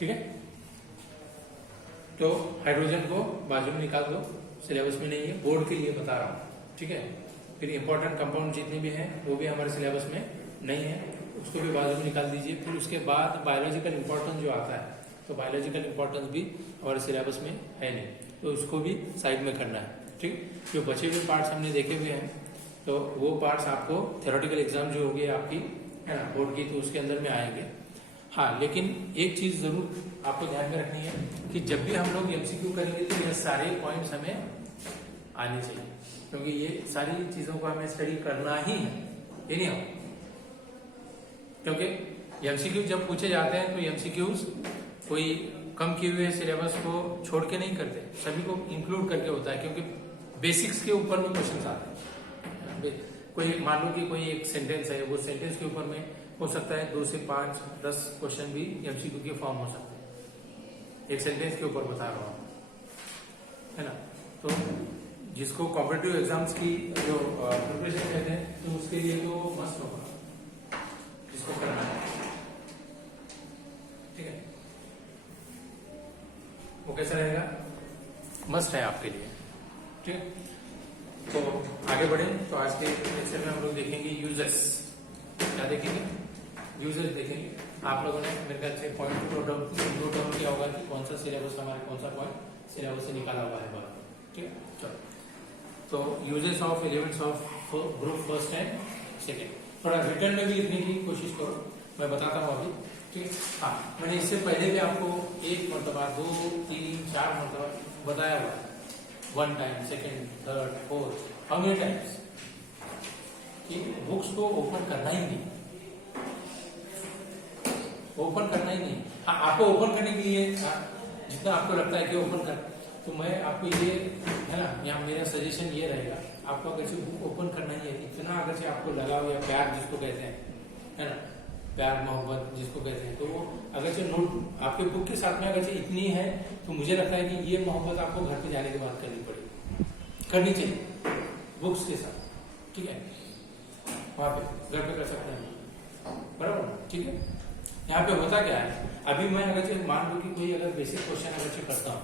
ठीक है। तो हाइड्रोजन को बाजू में निकाल दो, सिलेबस में नहीं है, बोर्ड के लिए बता रहा हूँ, ठीक है। फिर इंपॉर्टेंट कंपाउंड जितने भी हैं वो भी हमारे सिलेबस में नहीं है, उसको भी बाजू में निकाल दीजिए। फिर उसके बाद बायोलॉजिकल इंपॉर्टेंस जो आता है, तो बायोलॉजिकल इंपॉर्टेंस भी हमारे सिलेबस में है नहीं, तो उसको भी साइड में करना है, ठीक। जो बचे हुए पार्ट्स हमने देखे हुए हैं, तो वो पार्ट्स आपको थ्योरेटिकल एग्जाम जो होगी आपकी, है ना, बोर्ड की, तो उसके अंदर में आएंगे। हाँ, लेकिन एक चीज जरूर आपको ध्यान में रखनी है कि जब भी हम लोग एमसीक्यू करेंगे तो ये सारे पॉइंट्स हमें आने चाहिए, क्योंकि ये सारी चीजों को हमें स्टडी करना ही है, ये नहीं हो। क्योंकि एमसीक्यू जब पूछे जाते हैं तो एमसीक्यूज कोई कम किए हुए सिलेबस को छोड़ के नहीं करते, सभी को इंक्लूड करके होता है, क्योंकि बेसिक्स के ऊपर में क्वेश्चन आते हैं। कोई मान लो कि कोई एक सेंटेंस है, वो सेंटेंस के ऊपर में हो सकता है 2 से 5, 10 क्वेश्चन भी एमसीक्यू के फॉर्म हो सकते हैं, एक सेंटेंस के ऊपर बता रहा हूं, है ना। तो जिसको कॉम्पिटिटिव एग्जाम्स की जो प्रिपरेशन कहते हैं, तो उसके लिए तो मस्त होगा, जिसको करना है, ठीक है। वो कैसा रहेगा, मस्ट है आपके लिए, ठीक। तो आगे बढ़े, तो आज के लेक्चर में हम लोग देखेंगे यूजर्स। क्या देखेंगे, यूजर्स देखेंगे। आप लोगों ने मेरे ख्याल से पॉइंट नोट डाउन किया होगा कि कौन सा सिलेबस हमारे कौन सा पॉइंट सिलेबस से निकाला हुआ है बाहर, ठीक है। चलो, तो users of elements of group first and second, थोड़ा रिटर्न में भी लिखने की कोशिश करो, मैं बताता हूँ अभी, ठीक है। हाँ, मैंने इससे पहले भी आपको 1 मरतबा, 2, 3, 4 मरतबा बताया हुआ है, 1 time, second, third, fourth, how many times, कि बुक्स को ओपन करना ही नहीं, ओपन करना ही नहीं। हाँ, आपको ओपन करने के लिए जितना आपको लगता है कि ओपन कर, तो मैं आपको ये, है ना, यहाँ मेरा सजेशन ये रहेगा, आपको अगर से बुक ओपन करना ही है, इतना अगर से आपको लगा हुआ है, प्यार जिसको कहते हैं, है ना, प्यार मोहब्बत जिसको कहते हैं, तो वो अगर से नोट आपके बुक के साथ में अगर से इतनी है, तो मुझे लगता है कि ये मोहब्बत आपको घर पे जाने के बाद करनी चाहिए बुक्स के साथ, ठीक है। वहां पे घर पे कर सकते हैं, बराबर, ठीक है। यहाँ पे होता क्या है, अभी मैं अगर से मान लो कि कोई अगर बेसिक क्वेश्चन अगर से करता हूँ,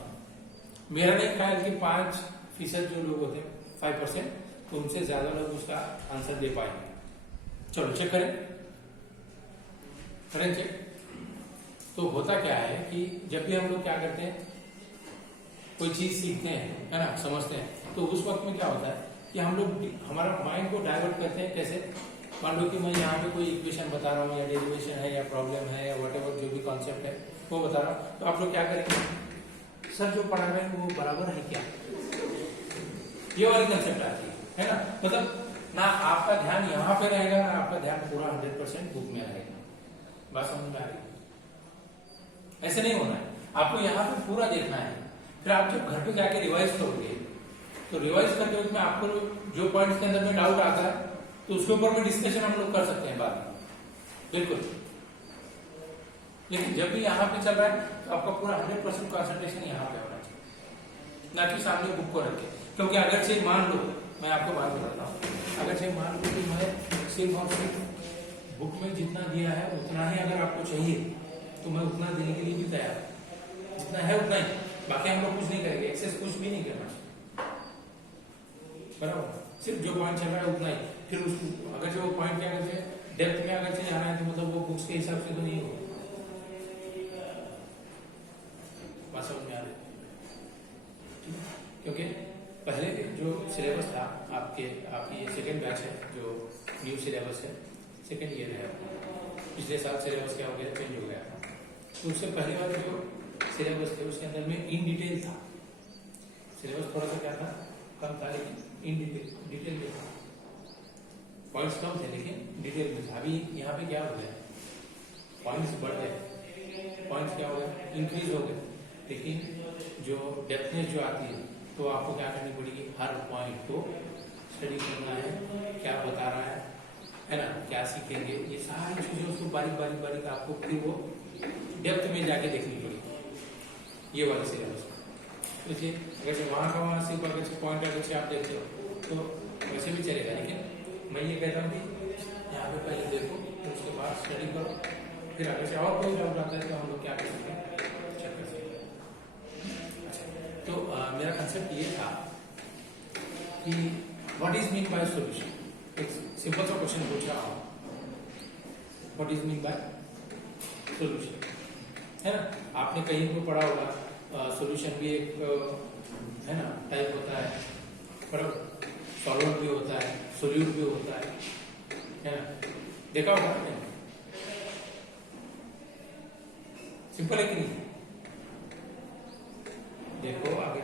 मेरा नहीं ख्याल कि 5% जो लोग होते हैं, 5%, तो उनसे ज्यादा लोग उसका आंसर दे पाएंगे। चलो चेक करें चेक। तो होता क्या है कि जब भी हम लोग क्या करते हैं, कोई चीज सीखते हैं, है ना, समझते हैं, तो उस वक्त में क्या होता है कि हम लोग हमारा माइंड को डाइवर्ट करते हैं। कैसे, मान लो कि मैं यहाँ पे कोई इक्वेशन बता रहा हूँ, या डेरिवेशन है, या प्रॉब्लम है, या व्हाटएवर जो भी कॉन्सेप्ट है वो बता रहा हूँ, तो आप लोग क्या करेंगे, सर जो पढ़ा रहे हैं वो बराबर है क्या, ये वाली कंसेप्ट आती है ना। मतलब ना आपका ध्यान यहाँ पे रहेगा, ना आपका ध्यान पूरा 100% बुक में रहेगा। बात समझ में आ रही है? ऐसे नहीं होना है, आपको यहाँ पे पूरा देखना है। फिर आप जब घर पे जाके रिवाइज करोगे, तो रिवाइज करते वक्त में आपको जो पॉइंट्स के अंदर में डाउट आता है, तो उसके ऊपर में डिस्कशन हम लोग कर सकते हैं बाद में, बिल्कुल। लेकिन जब भी यहाँ पे चल रहा है, तो आपका पूरा 100% कॉन्सेंट्रेशन यहाँ पे होना चाहिए, ना कि सामने बुक को रखे। क्योंकि अगर से मान लो, मैं आपको बात बताता हूँ, अगर से मान लो कि मैं सिर्फ और सिर्फ बुक में जितना दिया है उतना ही अगर आपको चाहिए, तो मैं उतना देने के लिए भी तैयार हूं, जितना है उतना ही। बाकी हम लोग कुछ नहीं करेंगे, एक्सेस कुछ भी नहीं करना, बराबर। सिर्फ जो पॉइंट चल रहा है उतना ही। फिर उसको अगर जो पॉइंट क्या करते हैं, डेप्थ में अगर से जाना है, तो मतलब वो बुक्स के हिसाब से तो नहीं होगा। बात समझ में आ रही, क्योंकि पहले जो सिलेबस था आपकी ये सेकेंड बैच है, जो न्यू सिलेबस है, सेकेंड ईयर है। पिछले साल सिलेबस क्या हो गया, चेंज हो गया था। तो उससे पहले वाले जो सिलेबस थे उसके अंदर में इन डिटेल था, सिलेबस थोड़ा सा क्या था, कम था, लेकिन इन डिटेल में था, पॉइंट्स कम थे लेकिन डिटेल में था। अभी यहाँ पे क्या हो गया, पॉइंट्स बढ़ गए, पॉइंट्स क्या हो गए, इंक्रीज हो गए, लेकिन जो डेप्थनेस जो आती है, तो आपको क्या करनी पड़ेगी, हर पॉइंट को स्टडी करना है, क्या बता रहा है ना, क्या सीखेंगे, ये सारी चीजें उसको बारीक आपको फिर वो डेप्थ में जाके देखनी पड़ेगी, ये वाला सिलेबस। देखिए, अगर वहां का वहां सिर्फ अगर पॉइंट अगर से आप देखते हो तो वैसे भी चलेगा, लेकिन मैं ये कहता हूँ कि यहाँ पे पहले देखो, फिर उसके बाद स्टडी करो, फिर अगर से और कोई डाउट आता है तो हम लोग क्या कर सकते हैं, मेरा कंसेप्ट ये था कि what is mean by solution. एक सिंपल सा क्वेश्चन पूछ रहा हूँ, what is mean by solution, है ना। आपने कहीं को पढ़ा होगा सॉल्यूशन भी एक है ना टाइप होता है, बराबर, सॉल्वेंट भी होता है, सोल्यूट भी होता है ना, देखा होगा आपने। सिंपल है कि नहीं। देखो अगर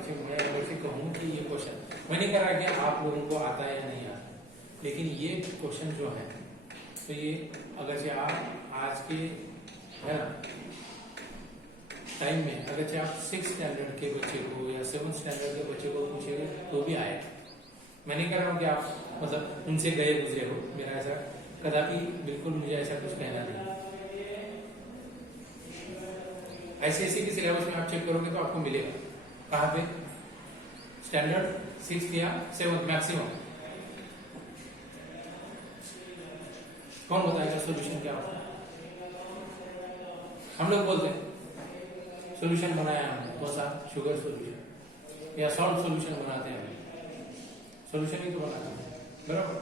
से कहूँ कि ये क्वेश्चन मैं नहीं कह रहा कि आप लोगों को आता है या नहीं आता, लेकिन ये क्वेश्चन जो है तो ये अगर से आप आज के है ना टाइम में अगर से आप 6th स्टैंडर्ड के बच्चे को या 7th स्टैंडर्ड के बच्चे को पूछेंगे तो भी आएगा। मैं नहीं कह रहा हूँ कि आप मतलब उनसे गए गुजरे हो, मेरा ऐसा कदापि बिल्कुल मुझे ऐसा कुछ कहना नहीं। ICSE के सिलेबस में आप चेक करोगे तो आपको मिलेगा, कहाँ पे, स्टैंडर्ड 6th या 7th मैक्सिमम। कौन बताएगा सोल्यूशन क्या होता है? हम लोग बोलते हैं सोल्यूशन बनाया हमने, कौन सा, शुगर सोल्यूशन या सॉल्ट सोल्यूशन बनाते हैं, सोल्यूशन ही तो बनाते हैं, बराबर।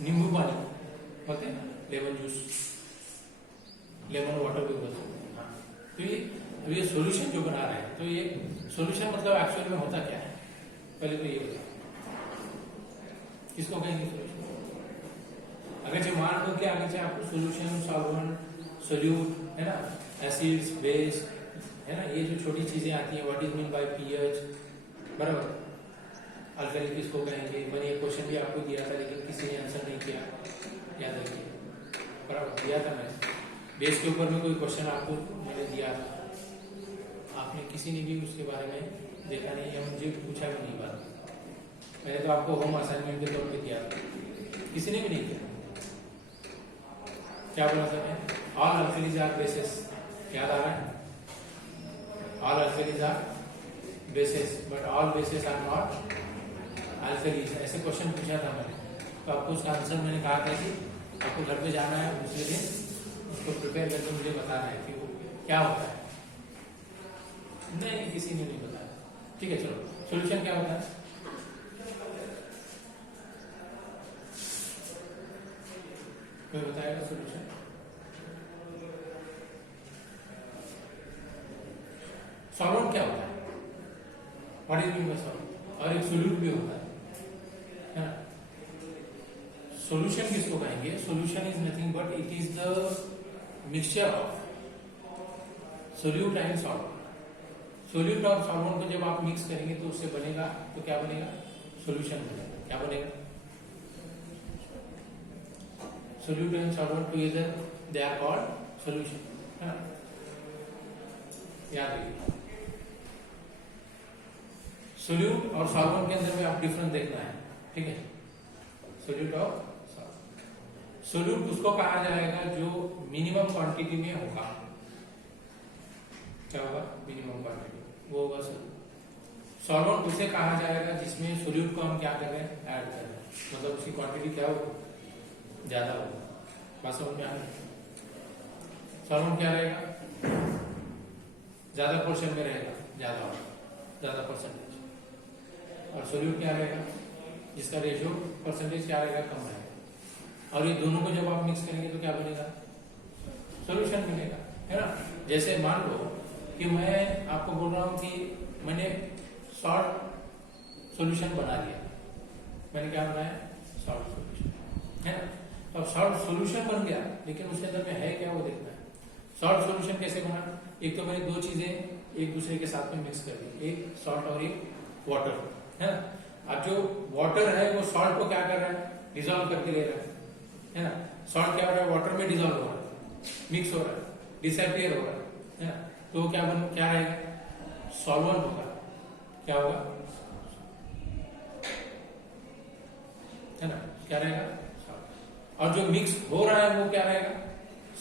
नींबू पानी होते हैं ना, लेमन जूस, लेमन वाटर भी बोलते हैं। तो ये सॉल्यूशन जो बना रहे हैं, तो ये सॉल्यूशन मतलब एक्चुअल में होता क्या है, पहले तो ये बताओ, किसको कहेंगे सॉल्यूशन? अगर जो मान लो कि आगे से आपको सॉल्यूशन, सॉल्वेंट, सोल्यूट, है ना, एसिड्स, बेस, है ना, ये जो छोटी चीजें आती हैं, what is mean by pH, बराबर, अल्कली किसको कहेंगे। मैंने ये क्वेश्चन भी आपको दिया था लेकिन किसी ने आंसर नहीं किया, याद रखिए, बराबर दिया था मैंने। बेस के ऊपर में कोई क्वेश्चन आपको मैंने दिया था, आपने किसी ने भी उसके बारे में देखा नहीं या मुझे पूछा भी नहीं बात। मैंने तो आपको होम असाइनमेंट के तौर पे दिया था, किसी ने भी नहीं किया। क्या बोला था मैं? ऑल अल्कलीज आर बेसिस, याद आ रहा है? All alkalis are bases but all bases are not alkalis, ऐसे क्वेश्चन पूछा था मैंने। तो आपको उसका आंसर मैंने कहा था कि आपको घर पे जाना है, दूसरे दिन उसको प्रिपेयर करके मुझे बताना है कि वो क्या होता है। नहीं, किसी ने नहीं बताया। ठीक है, चलो सॉल्यूशन क्या होता है? कोई बताएगा सॉल्यूशन? सॉल्वेंट क्या होता है? What is mean by solvent? और एक सोल्यूट भी होता है ना। सॉल्यूशन किसको कहेंगे? Solution is nothing but it is the mixture of solute and solvent. Solute और सॉल्वेंट को जब आप मिक्स करेंगे तो उससे बनेगा, तो क्या बनेगा? सॉल्यूशन बनेगा। क्या बनेगा? Solute and solvent together they are called solution, है ना, याद रखिए। सोल्यूट और सॉल्वेंट के अंदर में आप डिफरेंस देखना है, ठीक है। सोल्यूट और सोल्यूट उसको कहा जाएगा जो मिनिमम क्वांटिटी में होगा। क्या होगा? मिनिमम क्वांटिटी, वो होगा सोल्यूट। सॉल्वेंट उसे कहा जाएगा जिसमें सोल्यूट को हम क्या कर रहे हैं? ऐड कर रहे हैं, मतलब उसकी क्वांटिटी क्या होगी? ज्यादा होगा। बात समझ में आ रही? सॉल्वेंट क्या रहेगा? ज्यादा पोर्शन में रहेगा, ज्यादा होगा, ज्यादा परसेंटेज। और सोल्यूट क्या रहेगा? जिसका रेशियो परसेंटेज क्या रहेगा? कम रहेगा। और ये दोनों को जब आप मिक्स करेंगे तो क्या बनेगा? सॉल्यूशन बनेगा, है ना। जैसे मान लो कि मैं आपको बोल रहा हूं कि मैंने सॉल्ट सॉल्यूशन बना लिया। मैंने क्या बनाया? सॉल्ट सॉल्यूशन, है ना। तो अब सॉल्ट सॉल्यूशन बन गया, लेकिन उसके अंदर में है क्या वो देखना है। सॉल्ट सॉल्यूशन कैसे बना? एक तो मैंने दो चीजें एक दूसरे के साथ में मिक्स कर दी, एक सॉल्ट और एक वाटर, है ना। अब जो वाटर है वो सॉल्ट को क्या कर रहा है? डिसॉल्व करके ले रहा है ना। सॉल्ट क्या हो रहा है? वाटर में डिसॉल्व हो रहा है, मिक्स हो रहा है, डिसअपियर हो रहा है ना। तो क्या रहेगा? सॉल्वेंट होगा। क्या होगा? है ना, क्या रहेगा? और जो मिक्स हो रहा है वो क्या रहेगा?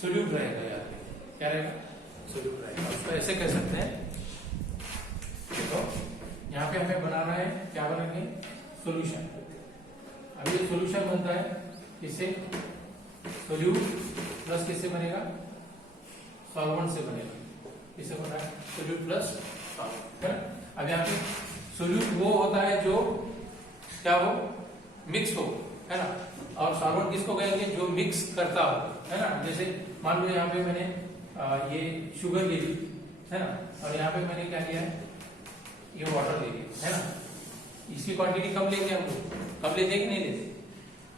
सोल्यूट रहेगा। यार क्या रहेगा? सोल्यूट रहेगा। उसको ऐसे कह सकते हैं, देखो यहाँ पे हमें बनाना है, क्या बनाएंगे? सॉल्यूशन। अभी ये सॉल्यूशन बनता है किससे? सोल्यूट प्लस किससे बनेगा? सॉल्वेंट से बनेगा। इसे बन रहा है सोल्यूट प्लस सॉल्वेंट, है ना। अब यहाँ पे सोल्यूट वो होता है जो क्या हो, मिक्स हो, है ना, और सॉल्वेंट किसको कहेंगे, जो मिक्स करता हो, है ना। जैसे मान लो यहाँ पे मैंने ये शुगर ले ली, है ना, और यहाँ पे मैंने क्या किया है, ये वाटर ले लिया, है ना। इसकी क्वांटिटी कम लेंगे हम लोग, कम लेते हैं कि नहीं लेते,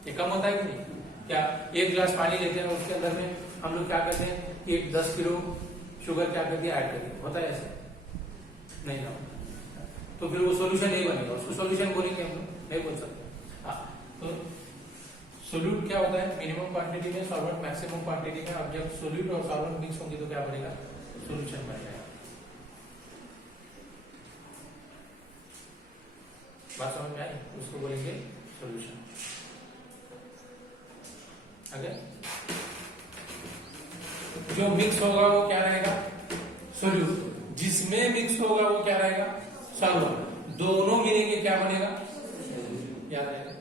ये कम होता है कि नहीं। क्या एक गिलास पानी लेते हैं, उसके अंदर में हम लोग क्या करते हैं कि 10 किलो शुगर क्या कर दिया, ऐड कर दिया, होता है ऐसे, नहीं ना। तो फिर वो सॉल्यूशन नहीं बनेगा, उसको सॉल्यूशन बोलेंगे हम लोग, नहीं बोल सकते। हाँ, तो सोल्यूट क्या होता है, मिनिमम क्वांटिटी में, सॉल्वेंट मैक्सिमम क्वांटिटी में। अब जब सोल्यूट और सॉल्वेंट मिक्स होंगे तो क्या बनेगा, सॉल्यूशन बन जाएगा। बात समझ में आई, उसको बोलेंगे सॉल्यूशन। आगे जो मिक्स होगा वो क्या रहेगा, सोल्यूट, जिसमें मिक्स होगा वो क्या रहेगा, सॉल्वेंट। दोनों मिलेंगे क्या बनेगा, याद रहेगा,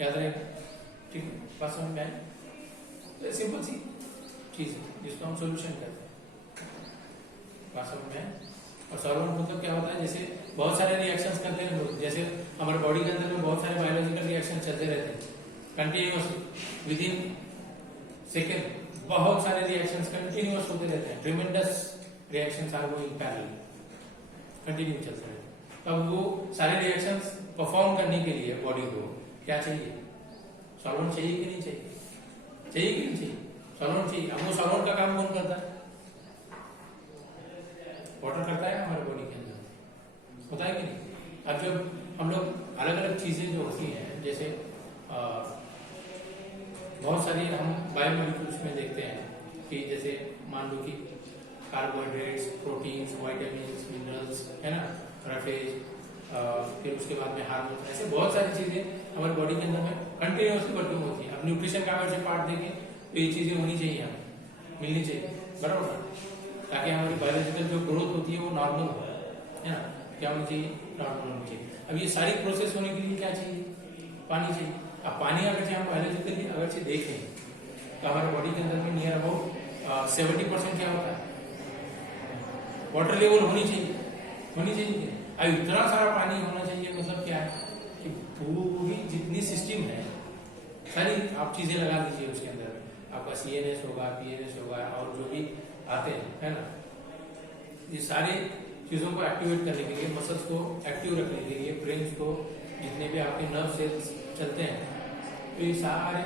याद रहेगा, ठीक है। बात समझ में आई, सिंपल सी चीज है जिसको हम सॉल्यूशन करते हैं। बात समझ में आई। और सॉल्वेंट मतलब क्या होता है, जैसे बहुत सारे रिएक्शंस करते हैं लोग, जैसे हमारे बॉडी के अंदर में बहुत सारे बायोलॉजिकल रिएक्शन चलते रहते हैं कंटिन्यूअसली, विद इन सेकेंड बहुत सारे रिएक्शंस कंटिन्यूअस होते रहते हैं, tremendous reactions are going parallel, continue चलते रहते हैं। अब वो सारे रिएक्शंस परफॉर्म करने के लिए बॉडी को क्या चाहिए, सॉल्वेंट चाहिए कि नहीं चाहिए, चाहिए कि नहीं चाहिए, सॉल्वेंट चाहिए। अब वो सॉल्वेंट का काम कौन करता है, वाटर करता है हमारे बॉडी के अंदर, होता है कि नहीं। अब जब हम लोग अलग अलग चीजें जो होती हैं, जैसे बहुत सारी हम बायोमोलिक्यूल्स में देखते हैं कि जैसे मान लो कि कार्बोहाइड्रेट्स, प्रोटीन्स, विटामिन्स, मिनरल्स, है ना, रफेज, फिर उसके बाद में हार्मोन, ऐसे बहुत सारी चीजें हमारे बॉडी के अंदर में कंटिन्यूसली वर्किंग होती है। अब न्यूट्रिशन का अगर से पार्ट देखें तो ये चीजें होनी चाहिए, हमें मिलनी चाहिए, बराबर, ताकि हमारी बायोलॉजिकल जो ग्रोथ होती है वो नॉर्मल हो, है ना। क्या होनी चाहिए, नॉर्मल होनी चाहिए। अब ये सारी प्रोसेस होने के लिए क्या चाहिए, पानी चाहिए। अब पानी अगर हम बायोलॉजिकली अगर से देखें तो हमारे बॉडी के अंदर में नियर अबाउट 70% क्या होता है, वाटर लेवल होनी चाहिए, होनी चाहिए। अब इतना सारा पानी होना चाहिए, मतलब क्या है कि पूरी जितनी सिस्टम है सारी आप चीजें लगा दीजिए उसके अंदर, आपका CNS होगा, PNS होगा, और जो भी आते हैं, है ना, ये सारी चीजों को एक्टिवेट करने के लिए, मसल्स को एक्टिव रखने के लिए, ब्रेन को, जितने भी आपके नर्व सेल्स चलते हैं, तो ये सारे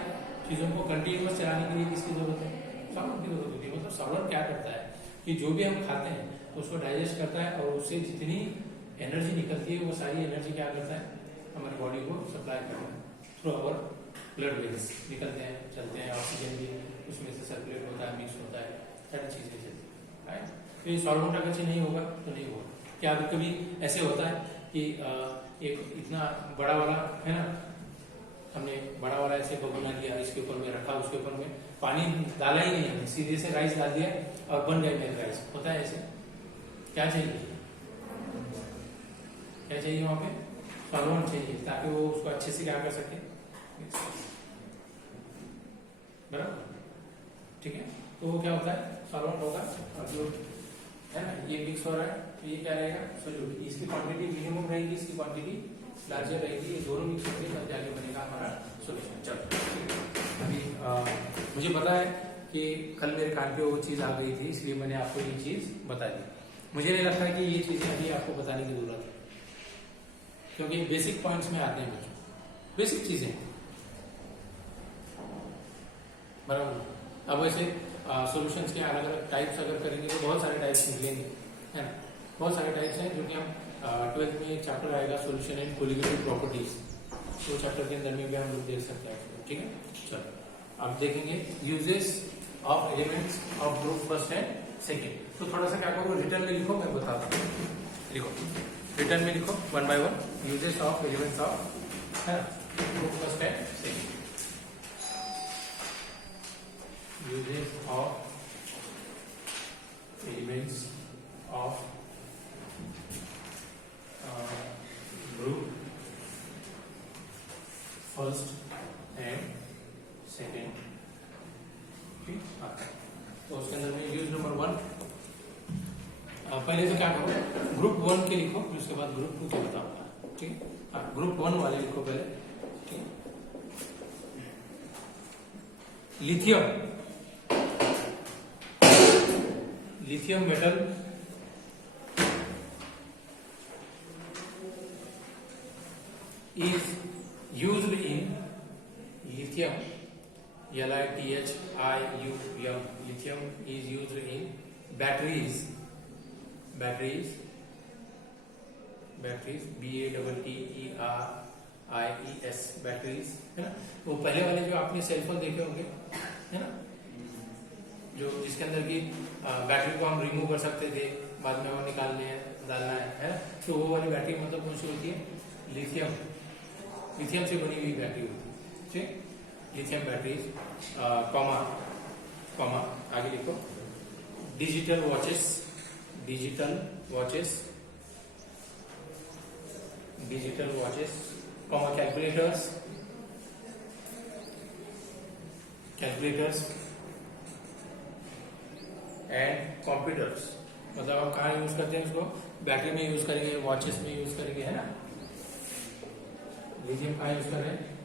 चीजों को कंटिन्यूअस चलाने के लिए किसकी जरूरत है, सॉल्वेंट की जरूरत होती है। मतलब सॉल्वेंट क्या करता है कि जो भी हम खाते हैं उसको डाइजेस्ट करता है, और उससे जितनी एनर्जी निकलती है वो सारी एनर्जी क्या करता है, हमारी बॉडी को सप्लाई करता है थ्रू आवर ब्लड वेन्स, निकलते हैं, चलते हैं, ऑक्सीजन भी उसमें से सर्कुलेट होता है, मिक्स होता है, सारी चीजें चलती है। तो ये सॉल्वेंट अगर से नहीं होगा तो नहीं होगा। क्या कभी ऐसे होता है कि एक इतना बड़ा वाला, है ना, हमने बड़ा वाला ऐसे बगुना लिया, इसके ऊपर में रखा, उसके ऊपर में पानी डाला ही नहीं, हमने सीधे से राइस डाल दिया और बन गए मेरे राइस, होता है ऐसे। क्या चाहिए, क्या चाहिए वहां पे, सॉल्वेंट चाहिए, ताकि वो उसको अच्छे से क्या कर सके, बराबर, ठीक है। तो वो क्या होता है, सॉल्वेंट होगा, और जो है ना ये मिक्स हो रहा है, तो ये क्या रहेगा, सोल्यूट। इसकी क्वांटिटी मिनिमम रहेगी, इसकी क्वांटिटी लार्जर रहेगी, ये दोनों मिक्स होंगे तब जाके बनेगा हमारा सोल्यूशन। चलो अभी मुझे पता है कि कल मेरे कान पे वो चीज आ गई थी, इसलिए मैंने आपको ये चीज बता दी। मुझे नहीं लगता कि ये चीजें अभी आपको बताने की जरूरत है, क्योंकि बेसिक पॉइंट्स में आते हैं बच्चों, बेसिक चीजें, बराबर। अब वैसे सॉल्यूशंस के अलग अलग टाइप्स अगर करेंगे तो बहुत सारे टाइप्स निकलेंगे, है ना, बहुत सारे टाइप्स हैं, जो कि हम 12th में एक चैप्टर आएगा सोल्यूशन एंड कोलिगेटिव प्रॉपर्टीज, तो चैप्टर के अंदर में भी हम लोग देख सकते हैं, ठीक है। चलो अब देखेंगे uses of elements of group first and second. तो थोड़ा सा क्या करो, रिटर्न में लिखो, मैं बताता हूँ, लिखो रिटर्न में लिखो 1 by 1 uses of elements of, है ना, group first and second. Uses of elements of group first and second, ठीक। तो उसके अंदर में यूज नंबर 1 पहले तो क्या करो, ग्रुप 1 के लिखो, फिर उसके बाद ग्रुप 2 के बताऊंगा। ठीक है, हाँ ग्रुप 1 वाले लिखो पहले। ठीक, lithium, lithium metal is used in lithium, lithium, lithium is used in batteries, batteries, BATTERIES, batteries, है ना। वो पहले वाले जो आपने सेलफोन देखे होंगे, है ना, जो जिसके अंदर की बैटरी को हम रिमूव कर सकते थे, बाद में वो निकालने है, डालना है ना। तो वो वाली बैटरी मतलब कौन सी होती है, लिथियम, लिथियम से बनी हुई बैटरी होती है। ठीक, लिथियम बैटरीज, कॉमा आगे लिखो, digital watches, digital watches, digital watches, comma calculators, calculators and computers. मतलब हम कहाँ यूज करते हैं उसको, बैटरी में यूज करेंगे, वॉचेस में यूज करेंगे, है ना। लिथियम कहाँ यूज कर रहे हैं,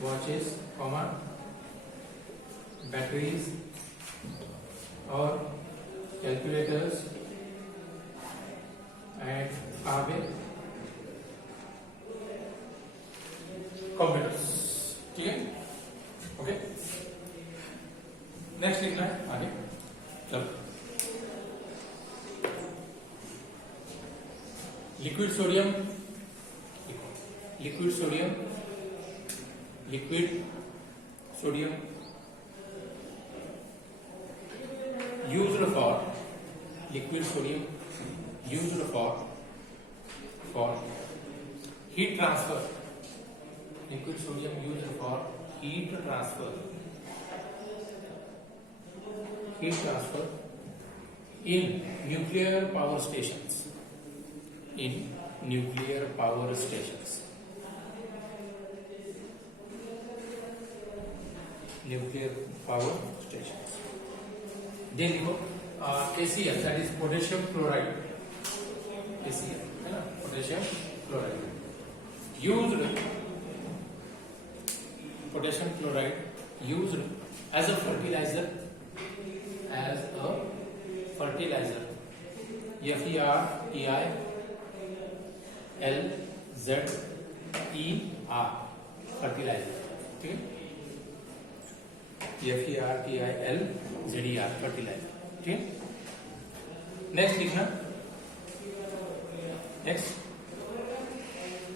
वॉचेस, कॉमा बैटरीज और कैलकुलेटर्स एंड कंप्यूटर्स। ठीक है, ओके। नेक्स्ट लिखना है आगे, चलो। Liquid sodium, liquid sodium, liquid sodium used for, liquid sodium used for heat transfer, liquid sodium used for heat transfer, heat transfer in nuclear power stations, in nuclear power stations, nuclear power stations। दे लिखो ACl, that is potassium chloride, ACl है ना, potassium chloride used, potassium chloride used as a fertiliser, as a fertiliser, FERTILZER, fertiliser. ठीक है, FERTILZER, fertiliser. ठीक है, next लिखना, next,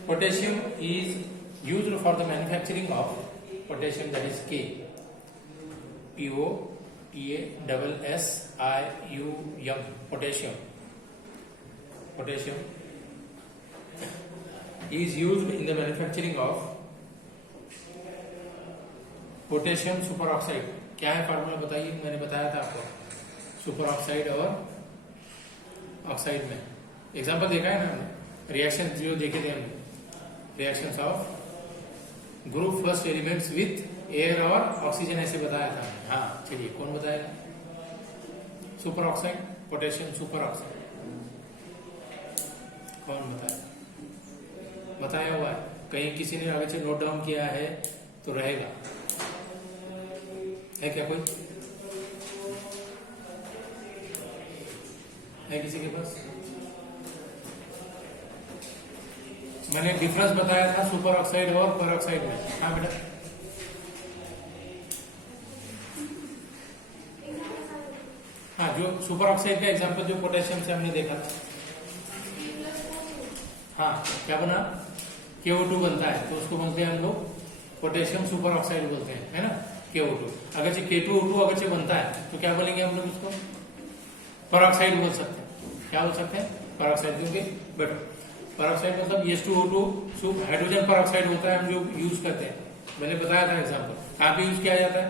potassium is used for the manufacturing of potassium, that is K, POTASSIUM, potassium, potassium is used in the manufacturing of potassium super oxide. क्या है formula बताइए, मैंने बताया था आपको, सुपर ऑक्साइड और ऑक्साइड में एग्जांपल देखा है ना हमने, रिएक्शन जो देखे थे हमने, reactions of group first elements with air और ऑक्सीजन, ऐसे बताया था। हाँ चलिए, कौन बताएगा, super oxide, potassium super oxide, कौन बताएगा, बताया हुआ है कहीं, किसी ने आगे से नोट डाउन किया है तो रहेगा, है क्या कोई, है किसी के पास? मैंने डिफरेंस बताया था सुपर ऑक्साइड और पर ऑक्साइड में। हाँ बेटा, हाँ जो सुपर ऑक्साइड का एग्जांपल जो पोटेशियम से हमने देखा था, हाँ क्या बना, KO2 बनता है, तो उसको बोलते हैं हम लोग पोटेशियम सुपर ऑक्साइड बोलते हैं, है ना, KO2। अगर से K2O2 अगर से बनता है तो क्या बोलेंगे हम लोग उसको, परऑक्साइड बोल सकते हैं। क्या बोल सकते हैं, परऑक्साइड, क्योंकि बट परऑक्साइड मतलब H2O2 हाइड्रोजन परऑक्साइड होता है, हम जो यूज करते हैं, मैंने बताया था एग्जाम्पल, कहाँ पे यूज किया जाता है,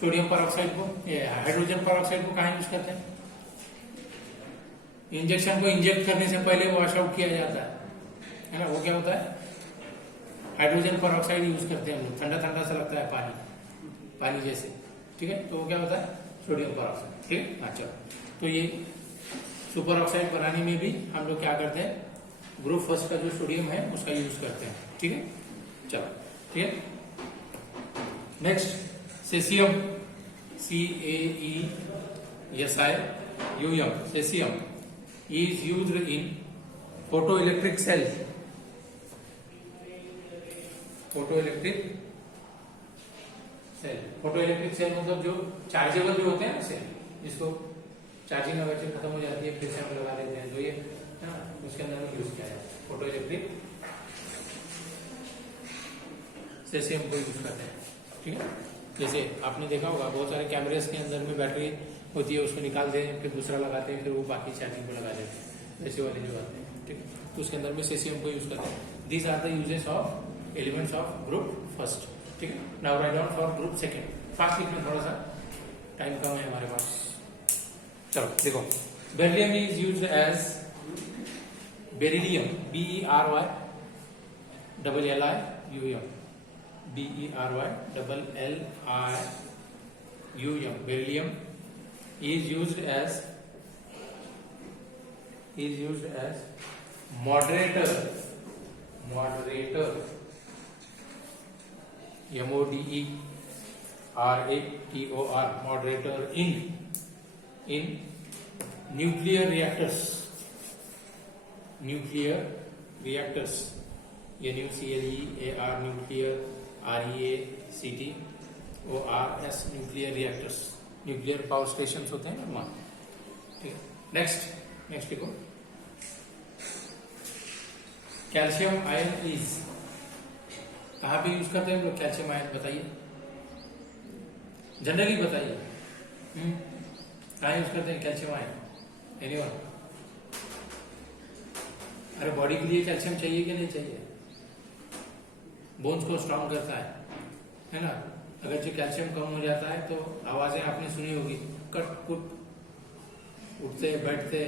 सोडियम परऑक्साइड को, हाइड्रोजन परऑक्साइड को कहाँ यूज करते हैं, इंजेक्शन को इंजेक्ट करने से पहले वॉश आउट किया जाता है ना, वो क्या होता है, हाइड्रोजन परऑक्साइड यूज करते हैं हम लोग, ठंडा ठंडा सा लगता है पानी, पानी जैसे। ठीक ठीक है, तो वो क्या होता है सोडियम पर ऑक्साइड। ठीक है, अच्छा, तो ये सुपर ऑक्साइड बनाने में भी हम लोग क्या करते हैं, ग्रुप फर्स्ट का जो सोडियम है उसका यूज करते हैं। ठीक है, चलो, ठीक है। Next caesium, CaESium, caesium is used in photoelectric cell, photoelectric cell मतलब जो चार्जेबल जो होते हैं ना सेल, जिसको चार्जिंग अगर से खत्म हो जाती है फिर से हम लगा देते हैं, तो ये है ना, उसके अंदर में यूज किया जाता है फोटोइलेक्ट्रिक सेसियम को यूज करते हैं। ठीक है, जैसे आपने देखा होगा बहुत सारे कैमरेस के अंदर में बैटरी होती है, उसको निकालते हैं फिर दूसरा लगाते हैं, फिर वो बाकी चार्जिंग को लगा देते हैं, ऐसे वाले जो आते हैं। ठीक है, तो उसके अंदर में सेसियम को यूज करते हैं। These are the uses of elements of group first. ठीक है, now write down for group second. Fast लिखना, थोड़ा सा टाइम कम है हमारे पास। चलो देखो, beryllium is used as beryllium, BERYLLIUM, BERYLLIUM, beryllium is used as moderator, MODERATOR, moderator in nuclear reactors, NuClear, nuclear, REACTORS, nuclear reactors, nuclear power station होते हैं ना वहां। ठीक है, नेक्स्ट देखो, कैल्शियम आयन इज, कहां पे यूज करते हैं हम लोग कैल्शियम आयन, बताइए, जनरली बताइए, कहां यूज करते हैं कैल्शियम आयन, एनीवन? अरे बॉडी के लिए कैल्शियम चाहिए कि नहीं चाहिए? बोन्स को स्ट्रांग करता है ना। अगर जो कैल्शियम कम हो जाता है तो आवाजें आपने सुनी होगी, कट कुट, उठते बैठते,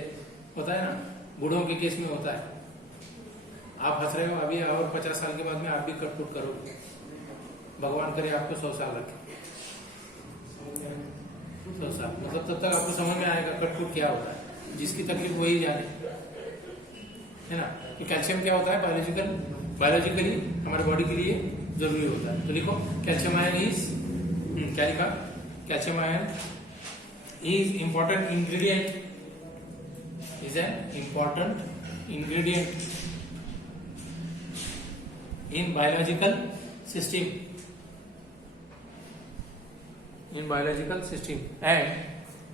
होता है ना, बूढ़ों के केस में होता है। आप हंस रहे हो अभी, और 50 साल के बाद में आप भी कट कुट करोगे, भगवान करे आपको 100 साल रखे, 100 साल, मतलब तब तक आपको समझ में आएगा कट कुट क्या होता है, जिसकी तकलीफ वही जाने, है ना। कि कैल्शियम क्या होता है, बायोलॉजिकली हमारे बॉडी के लिए जरूरी होता है। तो लिखो, कैल्शियम आयन इज, क्या लिखा, calcium ion is important ingredient, is an important ingredient in biological system and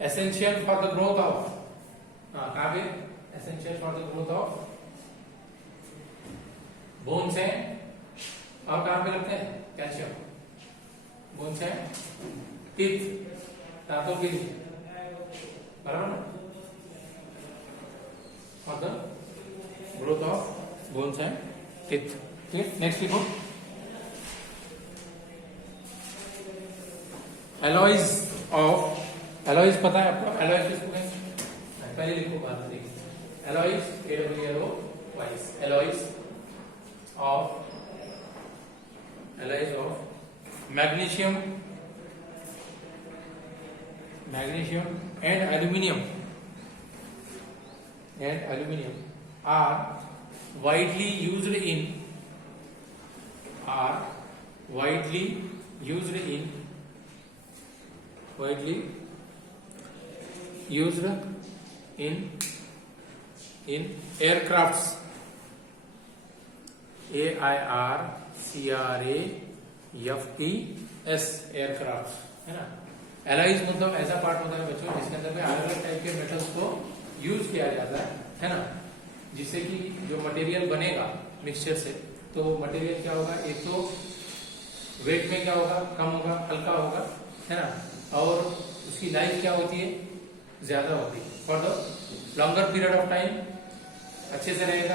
essential for the growth of, कहां पे, essential for the growth of bones है, और कहां पे लगते हैं कैल्शियम, बोन्स है, टीथ, दांतों के लिए, बराबर ना, for the growth of bones and teeth. ठीक, नेक्स्ट लिखो, एलॉयज पता है आपको, एलॉयज किसको कहेंगे, पहले लिखो बाद में देखिए, alloys, ALOYS, alloys of magnesium and aluminium are widely used in aircrafts, AIRCRAFTS, aircraft, है ना। एलॉयज मतलब ऐसा पार्ट होता है बच्चों जिसके अंदर में अलग अलग टाइप के मेटल्स को यूज किया जाता है ना, जिससे कि जो मटेरियल बनेगा मिक्सचर से, तो मटेरियल क्या होगा, एक तो वेट में क्या होगा, कम होगा, हल्का होगा, है ना, और उसकी लाइफ क्या होती है, ज्यादा होती है, for the longer period of time अच्छे से रहेगा,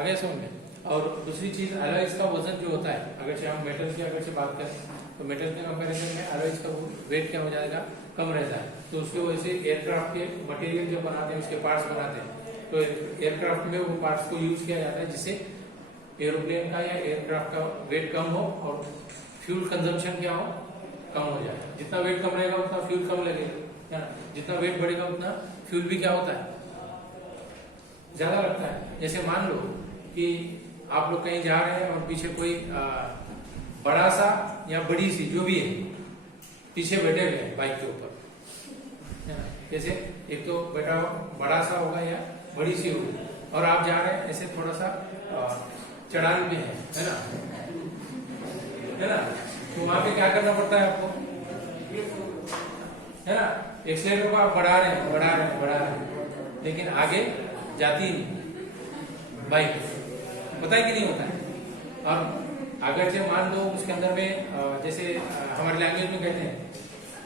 आगे समझ में। और दूसरी चीज, एलॉयज का वजन जो होता है, अगर से हम मेटल की अगर से बात करें तो मेटल के कंपैरिजन में एलॉयज का वेट क्या हो जाएगा, कम रहता है। तो उसकी वजह से एयरक्राफ्ट के मटेरियल जो बनाते हैं, उसके पार्ट्स बनाते हैं, तो एयरक्राफ्ट में वो पार्ट्स को यूज किया जाता है जिससे एरोप्लेन का या एयरक्राफ्ट का वेट कम हो और फ्यूल कंजम्पशन क्या हो, कम हो जाएगा। जितना वेट कम रहेगा उतना फ्यूल कम लगेगा, है ना। जितना वेट बढ़ेगा उतना फ्यूल भी क्या होता है, ज्यादा लगता है। जैसे मान लो कि आप लोग कहीं जा रहे हैं और पीछे कोई बड़ा सा या बड़ी सी जो भी है पीछे बैठे हुए हैं बाइक के ऊपर, है ना। जैसे एक तो बैठा बड़ा सा होगा या बड़ी सी होगी और आप जा रहे हैं ऐसे थोड़ा सा चढ़ान पे है ना, है ना। तो वहां पे क्या करना पड़ता है आपको, है ना। एक्सीलेटर को आप बढ़ा रहे हैं, लेकिन आगे जाती नहीं बाइक, होता है कि नहीं होता है। और अगर से मान लो उसके अंदर में जैसे हमारे लैंग्वेज में कहते हैं,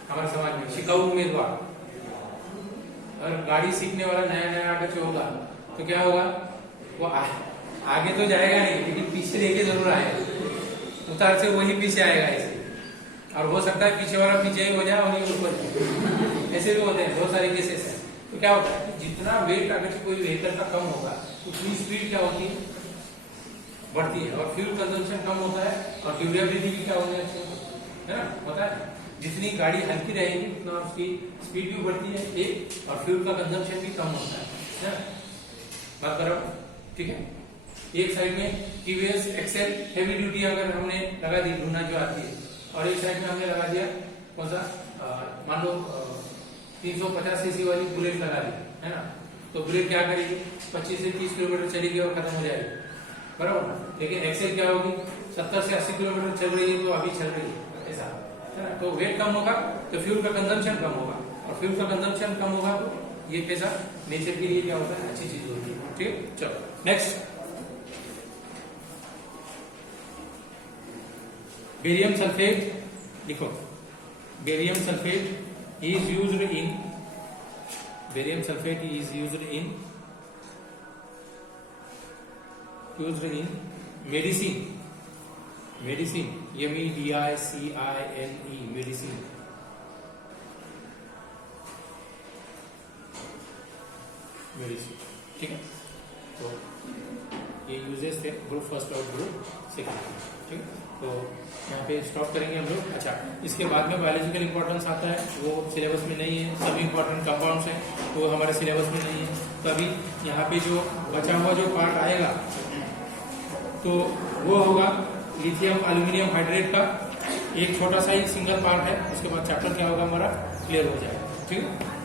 हमारे समाज में शिकाऊ उम्मीदवार, अगर गाड़ी सीखने वाला नया अगर जो होगा तो क्या होगा, वो आगे तो जाएगा नहीं लेकिन पीछे लेके जरूर आएगा, उतार से वही पीछे आएगा ऐसे। और हो सकता है पीछे वाला पीछे ही हो जाए और नहीं ऊपर, ऐसे भी होते हैं बहुत सारे केसेस हैं। तो क्या होता है, जितना वेट अगर कोई व्हीकल का कम होगा उतनी स्पीड क्या होती है, बढ़ती है, और फ्यूल कंजम्पशन कम होता है और ड्यूरेबिलिटी भी क्या होने लगती है ना, होता है। जितनी गाड़ी हल्की रहेगी उतना उसकी स्पीड भी बढ़ती है एक, और फ्यूल का कंजम्पशन भी कम होता है ना। बात करो, ठीक है। एक साइड में टीवीएस एक्सेल हेवी ड्यूटी अगर हमने लगा दी, लूना जो आती है, और एक साइड में हमने लगा दिया कौन सा, मान लो 350 सीसी वाली बुलेट लगा दी, है ना। तो बुलेट क्या करेगी, 25 से 30 किलोमीटर चलेगी और खत्म हो जाएगी, बराबर। लेकिन एक्सेल क्या होगी, 70 से 80 किलोमीटर चल रही है तो अभी चल रही है, ऐसा है ना। तो वेट कम होगा तो फ्यूल का कंजम्पशन कम होगा, और फ्यूल का कंजम्पशन कम होगा तो ये कैसा नेचर के लिए क्या होता है, अच्छी चीज होती है, ठीक है। चलो नेक्स्ट, बेरियम सल्फेट लिखो। Barium sulphate is used in, barium sulphate is used in medicine, medicine, MEDICINE, medicine, medicine, ठीक है। तो ये यूजेस थे ग्रुप फर्स्ट और ग्रुप सेकंड, ठीक है। तो यहाँ पे स्टॉप करेंगे हम लोग। अच्छा, इसके बाद में बायोलॉजिकल इंपॉर्टेंस आता है, वो सिलेबस में नहीं है। सभी इंपॉर्टेंट कंपाउंड्स हैं वो हमारे सिलेबस में नहीं है। तो अभी यहाँ पे जो बचा हुआ जो पार्ट आएगा तो वो होगा लिथियम एल्यूमिनियम हाइड्रेट का एक छोटा सा ही सिंगल पार्ट है। उसके बाद चैप्टर क्या होगा हमारा क्लियर हो जाएगा, ठीक है।